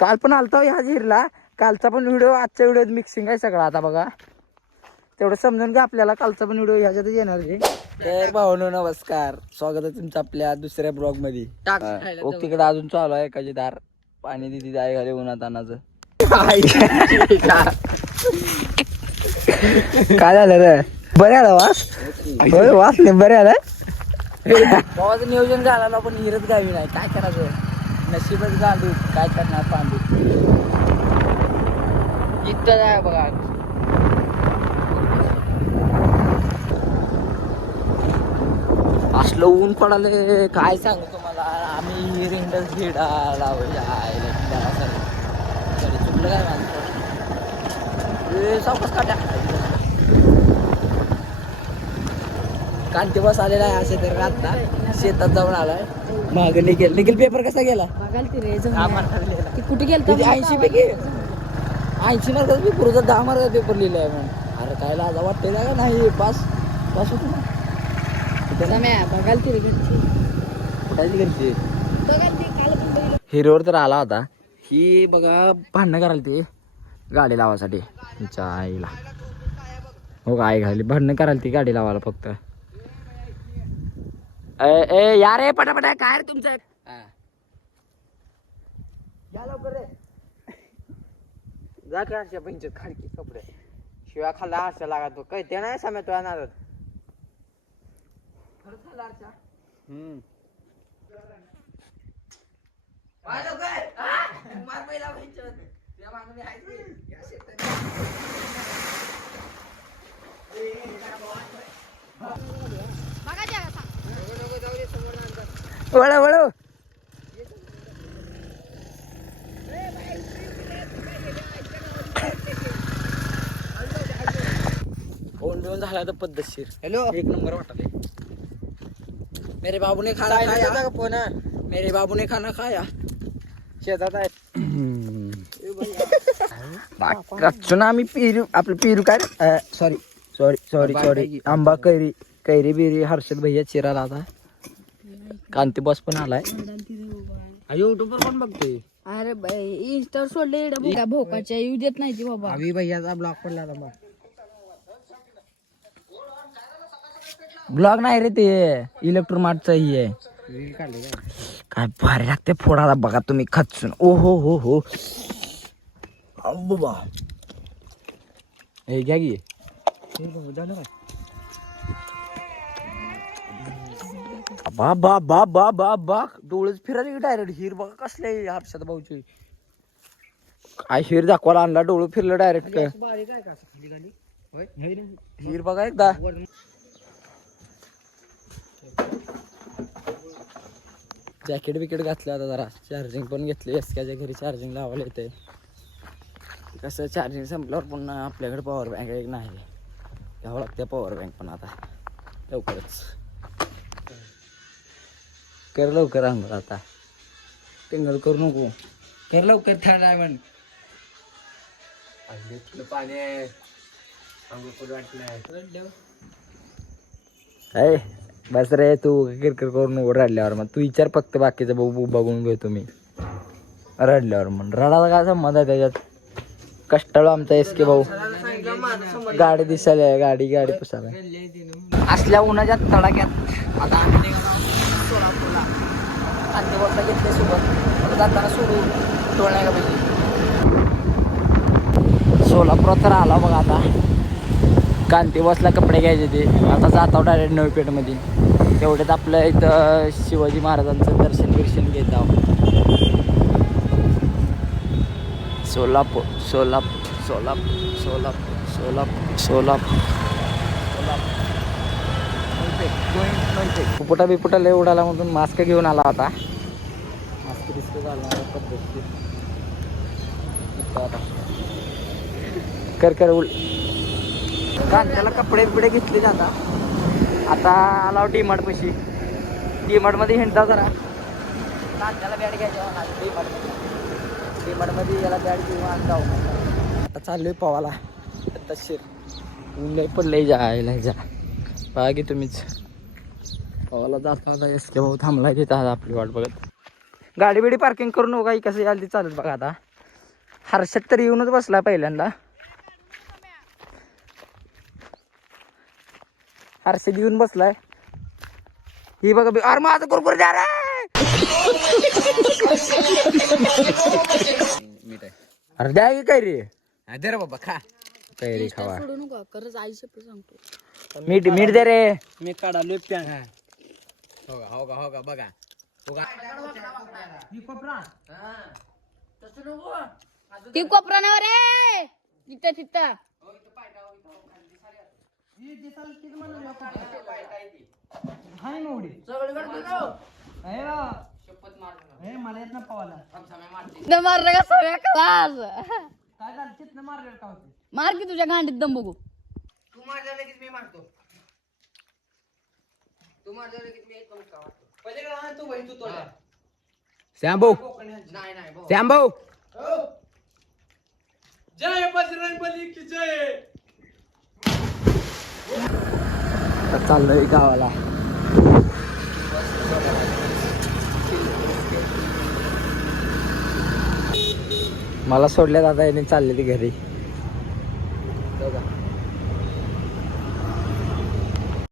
काल पण आलता ह्या हिरला. कालचा पण व्हिडिओ आजच्या व्हिडिओत मिक्सिंग आहे सगळं. आता बघा तेवढं समजून घ्या आपल्याला. कालचा पण व्हिडिओ ह्याच्यातच येणार आहे. तर भावनो नमस्कार, स्वागत आहे तुमचं आपल्या दुसऱ्या ब्लॉग मध्ये. तिकडे अजून चालू आहे एकाची दार पाणी दिदी जाय घाले उन्हात तानाचं. काय झालं रे? बरे आला वास? वास नाही बरे आला. भावाचं नियोजन झालं पण हिरत गावी नाही. काय करायचं, नशीबच गांडू. काय करणार पांडू. इथं आहे बघा. असलं ऊन पडाले काय सांगू तुम्हाला. आम्ही रिंगल घेडा चुकलं काय माझं. सावकाश काट्या कांती बस आलेला आहे. असे तर आता शेतात जाऊन आलाय. माग निघेल पेपर कसा गेला कुठे गेला? 80 पैकी 80 मार्काचा पेपर होता. 10 मार्काचा पेपर लिहिलाय म्हणून. अरे काय लाजा वाटते का नाही. पास होतो ना. हिरोवर तर आला होता. ही बघा भांडणं करायला ती गाडी लावासाठी. तुमच्या आईला हो काय घाली भांडणं करायला ती गाडी लावायला फक्त. ए यार ए पटापटा काय रे तुमचं. या लवकर रे. जा की हर्षा पंचायत खालकी कपडे शिवाय खाल्ला हर्षा लागा तो काय ते नाही समय तो येणार. वळ वळ ओंडून झाला तर पद्धतशीर. हॅलो एक नंबर वाटले. मेरे बाबू ने खाना खाया फोन. मेरे बाबू ने खाना खाया. शेतात आहे आम्ही पेरू. आपलं पेरू काय सॉरी आंबा कैरी बिरी. हर्षद भैया चिराला आता. कांती बॉस पण आलाय. युट्यूब वर पण बघतोय. अरे इंस्टा सोडले भोकाच्या येऊ देत नाही ती बाबा. अभि भैयाचा ब्लॉग पडला होता. ब्लॉग नाही रे ते इलेक्ट्रोमार्टचं ही आहे. काय भारी लागते फोडाला बघा तुम्ही खचून. ओ हो बाबा हे घ्या की बा डोळेच फिरायला डायरेक्ट. हिर बघा कसले हापशात भाऊची. काय हिर दाखवायला आणला डोळं फिरलं डायरेक्ट. हिर बघा एकदा. जॅकेट बिकेट घातलं आता जरा. चार्जिंग पण घेतली. एसक्याच्या घरी चार्जिंग लावायला येते. कसं चार्जिंग संपल्यावर पुन्हा आपल्याकडे पॉवर बँक एक नाही घ्यावं लागते. पॉवर बँक पण आता लवकरच कर. लवकर अंघोळ आता. टिंगल करू नको. कर लवकर. थंड आहे म्हण. पाणी आहे बस रे. तू किरकिर करून नको रडल्यावर. मग तू विचार फक्त बाकीचं बघून घेतो मी. रडल्यावर म्हण. रडायला काय संबंध आहे त्याच्यात. कष्टाळू आमचा एसके भाऊ. गाडी दिसायला गाडी पुसायला. असल्या उन्हाच्या तडाक्यात आता आम्ही निघालो सोलापूरला. कांतीवरला घेतले सोबत. जाताना सोडून टोळण्या का पाहिजे. सोलापुरात तर आला बघा आता. कांती बसला कपडे घ्यायचे ते. आता जातो डायरेक्ट नवी पेठमध्ये. तेवढ्यात आपलं इथं शिवाजी महाराजांचं दर्शन घेत आहोत. सोलापूर पुपुटा लय उडाला म्हणून मास्क घेऊन आला होता. मास्क दिसत झाला पद्धतशीर. कर कांत्याला कपडे बिपडे घेतले जाता. आता आला डीमार्ट पाशी. डीमार्ट मध्ये हिंडता जरा. कांत्याला बॅट घ्यायच्या डीमार्ट मध्ये याला बॅट घेऊन जाऊ. आता चाललोय पवाला पद्धतशीर. ऊन लय पडलंय जायला जा. बघा की तुम्हीच पवाला जाता आता. एसके भाऊ थांबलाय तिथं आपली वाट बघत. गाडी बिडी पार्किंग करू नका. कसं यायला ती चालत बघा आता. हर्षद तर येऊनच बसला पहिल्यांदा. हर्षद येऊन बसलाय. ही बघा अरे माझं कुरकुर द्या रे. अरे द्या की काय रे. दे रे बाबा खा. काय रे खावा. सोडू नका खरंच आई शपथ सांगतो. मीठ दे रे. मी काढालोय प्यान. हो का बघा. ती कोपरा नाही रे. तिथं मारलं का सगळ्या क्लास मार की तुझ्या गांडीत दम बघू. तू माझ्या लगेच मी मारतो. तू माझ्या लगेच मी एकदम काढतो. तू बहीण तू तोडा. श्याम भाऊ. नाही श्याम भाऊ. जय बजरंग बली की जय. चाललोय गावाला. मला सोडल्यात आता याने चालले ते घरी.